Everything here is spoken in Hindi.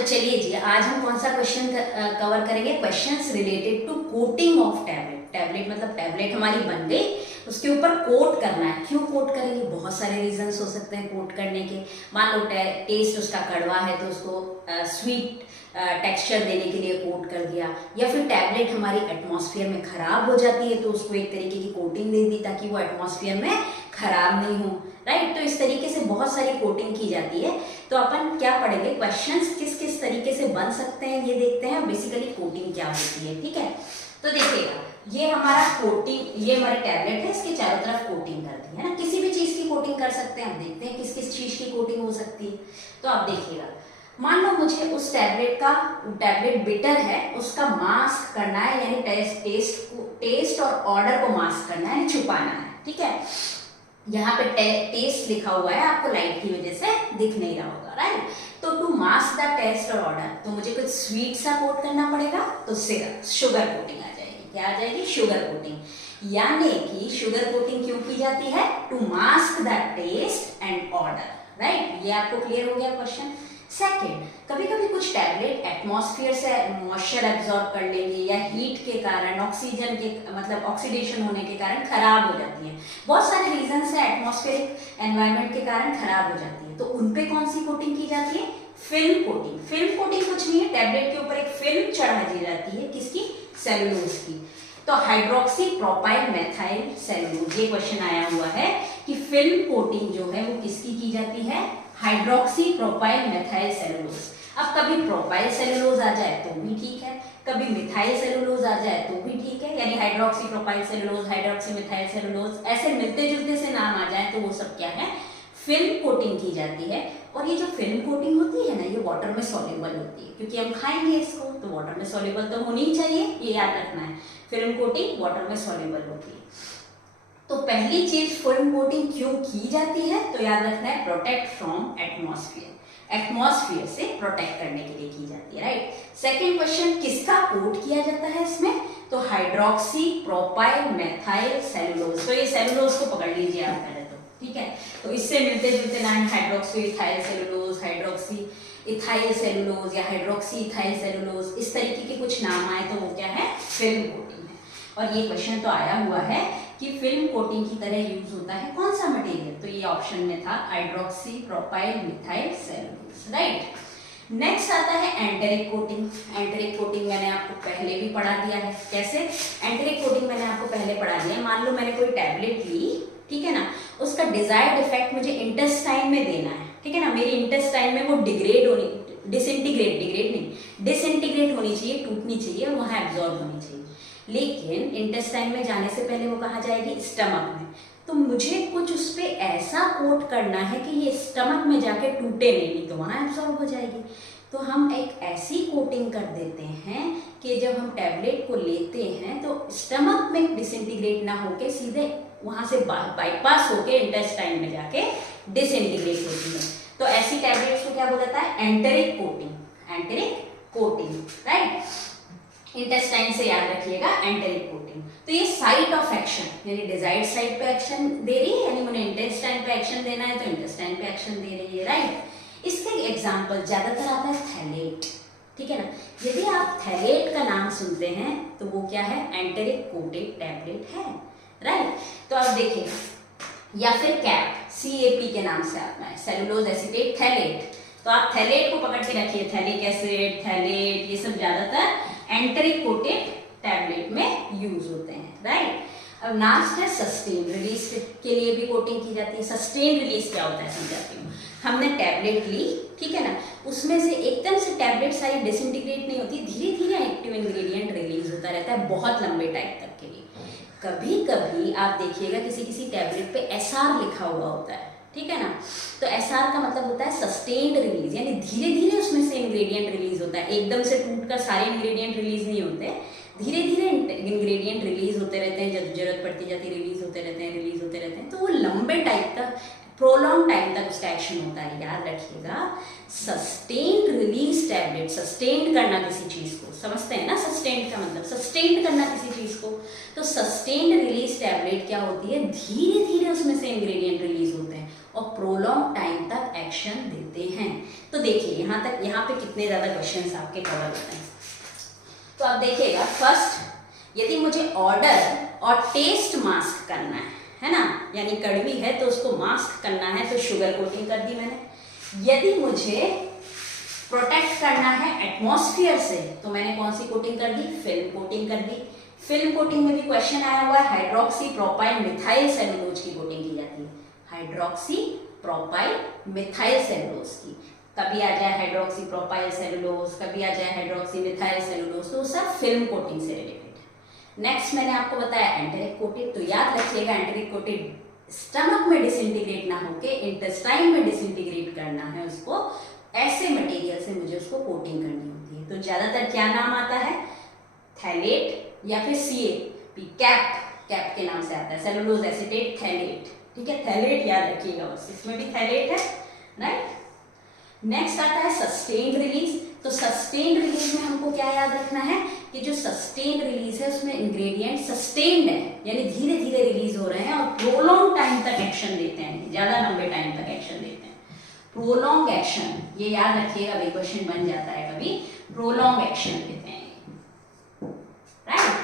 तो चलिए जी, आज हम कौन सा क्वेश्चन कवर करेंगे? Questions related to coating of tablet. Tablet मतलब टैबलेट हमारी बन गई, उसके ऊपर कोट करना है। क्यों कोट करेंगे? बहुत सारे रीजंस हो सकते हैं कोट करने के। मान लो टेस्ट उसका कड़वा है तो उसको स्वीट टेक्सचर देने के लिए कोट कर दिया, या फिर टैबलेट हमारी एटमॉस्फेयर में खराब हो जाती है तो उसको एक तरीके की कोटिंग दे दी ताकि वो एटमॉस्फेयर में खराब नहीं हो, राइट। तो इस तरीके से बहुत सारी कोटिंग की जाती है। तो अपन क्या पढ़ेंगे, क्वेश्चंस किस किस तरीके से बन सकते हैं ये देखते हैं, बेसिकली कोटिंग क्या होती है, ठीक है। तो देखिएगा, ये हमारा कोटिंग, ये हमारी टैबलेट है, इसके चारों तरफ कोटिंग कर दी है ना। किसी भी चीज की कोटिंग कर सकते हैं। हम देखते हैं किस किस चीज की कोटिंग हो सकती है। तो आप देखिएगा, मान लो मुझे उस टैबलेट बिटर है, उसका मास्क करना है, यानी टेस्ट और ऑर्डर को मास्क करना है, छुपाना है, ठीक है। यहाँ पे टेस्ट लिखा हुआ है, आपको लाइट की वजह से दिख नहीं रहा होगा, राइट। तो टू मास्क द टेस्ट और ऑर्डर, तो मुझे कुछ स्वीट सा कोट करना पड़ेगा, तो सिरप, शुगर कोटिंग आ जाएगी। क्या आ जाएगी? Sugar coating. यानी कि शुगर कोटिंग क्यों की जाती है? To mask the taste and odour, right. ये आपको क्लियर हो गया क्वेश्चन। सेकेंड, कभी कभी कुछ टैबलेट एटमॉस्फेयर से मॉइस्चर एब्जॉर्ब कर लेंगे या हीट के कारण, ऑक्सीजन के मतलब ऑक्सीडेशन होने के कारण खराब हो जाती है। बहुत सारे रीजन से एटमॉस्फेरिक एनवायरनमेंट के कारण खराब हो जाती है। तो उनपे कौन सी कोटिंग की जाती है? Film coating. फिल्म कोटिंग कुछ नहीं है, टैबलेट के ऊपर एक फिल्म चढ़ा दी जाती है, किसकी? सेलुलोज की। तो हाइड्रोक्सी प्रोपाइल मेथाइल सेलुलोज, ये क्वेश्चन आया हुआ है कि फिल्म कोटिंग जो है वो किसकी की जाती है? Hydroxy propyl methyl cellulose. अब कभी प्रोपाइल सेलुलोज आ जाए तो भी ठीक है, कभी मिथाइल सेलुलोज आ जाए तो भी ठीक है, यानी hydroxy propyl cellulose, hydroxy methyl cellulose, ऐसे मिलते जुलते से नाम आ जाए तो वो सब क्या है? फिल्म कोटिंग की जाती है। और ये जो फिल्म कोटिंग होती है ना, ये वाटर में सॉल्युबल होती है, क्योंकि हम खाएंगे इसको तो वाटर में सॉल्युबल तो होनी ही चाहिए, ये याद रखना है। फिल्म कोटिंग वाटर में सॉल्युबल होती है। तो पहली चीज, फिल्म कोटिंग क्यों की जाती है? तो याद रखना है, प्रोटेक्ट फ्रॉम एटमॉस्फेयर, एटमॉस्फेयर से प्रोटेक्ट करने के लिए की जाती है, राइट। सेकेंड क्वेश्चन, किसका कोट किया जाता है इसमें? तो हाइड्रोक्सी प्रोपाइल मेथाइल सेलुलोज। तो ये सेलुलोज को पकड़ लीजिए आप पहले तो, ठीक है। तो इससे मिलते जुलते नाम hydroxy ethyl cellulose, hydroxy ethyl cellulose या हाइड्रोक्सी इथाइल सेलुलोज, इस तरीके के कुछ नाम आए तो वो क्या है? फिल्म कोटिंग है। और ये क्वेश्चन तो आया हुआ है कि फिल्म कोटिंग की तरह यूज होता है कौन सा मटेरियल? तो ये ऑप्शन में था hydroxy propyl methyl cellulose, right. Next आता है एंटेरिक कोटिंग। एंटेरिक कोटिंग मैंने आपको पहले भी पढ़ा दिया है। कैसे? एंटेरिक कोटिंग मैंने आपको पहले पढ़ा दिया है। मान लो मैंने कोई टैबलेट ली, ठीक है ना, उसका डिजायर्ड इफेक्ट मुझे इंटेस्टाइन में देना है, ठीक है ना। मेरी इंटेस्टाइन में वो डिग्रेड होनी चाहिए, टूटनी चाहिए और वहां एब्जॉर्ब होनी चाहिए। लेकिन इंटेस्टाइन में जाने से पहले वो कहाँ जाएगी? स्टमक में। तो मुझे कुछ उस पे ऐसा कोट करना है कि ये स्टमक में जाके टूटे नहीं तो वहां एब्जॉर्ब हो जाएगी। तो हम एक ऐसी कोटिंग कर देते हैं कि जब हम टैबलेट को लेते हैं तो स्टमक में डिसइंटीग्रेट ना होके सीधे वहां से बाईपास होके इंटेस्टाइन में जाके डिसइंटीग्रेट होती है। तो ऐसी टैबलेट्स को क्या बोला जाता है? Enteric coating. Enteric coating, right. Intestine से याद रखिएगा, एंटेरिक कोटिंग। तो ये साइट ऑफ एक्शन, यानी डिजायर्ड साइट पे एक्शन दे रही है, यानी मुझे इंटेस्टाइन पे एक्शन देना है तो इंटेस्टाइन पे एक्शन दे रही है, राइट। इसके एग्जांपल ज्यादातर आता है थैलेट, ठीक है ना। यदि आप थैलेट का नाम सुनते हैं तो वो क्या है? एंटेरिक कोटेड टैबलेट है, राइट। तो अब देखिए, या फिर कैप, CAP के नाम से आता है, सेलुलोज एसीटेट थैलेट। तो आप थैलेट को पकड़ के रखिए, थैलिक एसिड, थैलेट, ये सब ज्यादातर एंटेरिक कोटेड टैबलेट में यूज होते हैं, राइट। अब लास्ट है सस्टेन रिलीज के लिए भी कोटिंग की जाती है। सस्टेन रिलीज क्या होता है समझाती हूँ। हमने टैबलेट ली, ठीक है ना, उसमें से एकदम से टैबलेट सारी डिसइंटीग्रेट नहीं होती, धीरे धीरे एक्टिव इंग्रेडिएंट रिलीज होता रहता है बहुत लंबे टाइम तक के लिए। कभी कभी आप देखिएगा किसी टैबलेट पे SR लिखा हुआ होता है, ठीक है ना। तो SR का मतलब होता है सस्टेन्ड रिलीज, यानी धीरे धीरे उसमें से इंग्रेडिएंट रिलीज होता है। एकदम से टूटकर सारे इंग्रेडिएंट रिलीज नहीं होते, धीरे धीरे इंग्रेडिएंट रिलीज होते रहते हैं, जब जरूरत पड़ती जाती है रिलीज होते रहते हैं। तो वो लंबे टाइम तक, प्रोलॉन्ग टाइम तक उसका एक्शन होता है। याद रखिएगा, सस्टेन्ड रिलीज टैबलेट, सस्टेन्ड करना किसी चीज को, समझते हैं ना सस्टेन्ड का मतलब? सस्टेन्ड करना किसी चीज को। तो सस्टेन्ड रिलीज टैबलेट क्या होती है? धीरे धीरे उसमें से इंग्रेडिएंट रिलीज होते हैं और प्रोलॉन्ग टाइम तक एक्शन देते हैं। तो देखिए यहाँ तक, यहाँ पे कितने ज्यादा क्वेश्चंस आपके कवर होते हैं। तो आप देखिएगा, फर्स्ट यदि मुझे ऑर्डर और टेस्ट मास्क करना है ना, यानी कड़वी है तो उसको मास्क करना है तो शुगर कोटिंग कर दी मैंने। यदि मुझे प्रोटेक्ट करना है एटमॉस्फेयर से तो मैंने कौन सी कोटिंग कर दी, फिल्म कोटिंग कर दी। फिल्म कोटिंग में भी क्वेश्चन आया हुआ है, हाइड्रोक्सी प्रोपाइल मिथाइल सेलुलोज की कोटिंग की जाती है, हाइड्रोक्सी प्रोपाइल मिथाइल सेलुलोज की। कभी आ जाए हाइड्रोक्सी प्रोपाइल सेलुलोज, कभी आ जाए हाइड्रोक्सी मिथाइल सेलुलोज, तो सब फिल्म कोटिंग से रिलेटेड है। नेक्स्ट मैंने आपको बताया एंटेरिक कोटेड, तो याद रखिएगा एंटेरिक कोटेड स्टमक में डिसइंटीग्रेट ना होके इंटेस्टाइन में डिसइंटीग्रेट करना है उसको, ऐसे मटेरियल से मुझे उसको कोटिंग करनी होती है। तो ज्यादातर क्या नाम आता है, थैलेट या फिर CAP, कैप के नाम से आता है, सेलुलोज एसीटेट थैलेट, ठीक है, थैलेट याद रखिएगा बस, इसमें भी थैलेट है, राइट। नेक्स्ट आता है सस्टेन्ड रिलीज। तो सस्टेन्ड रिलीज में हमको क्या याद रखना है कि जो सस्टेन्ड रिलीज है उसमें इंग्रेडिएंट सस्टेन्ड है, यानी धीरे धीरे रिलीज हो रहे हैं और प्रोलॉन्ग टाइम तक एक्शन देते हैं, ज्यादा लंबे टाइम तक एक्शन देते हैं, प्रोलॉन्ग एक्शन, ये याद रखिएगा, क्वेश्चन बन जाता है कभी, प्रोलॉन्ग एक्शन देते हैं, राइट।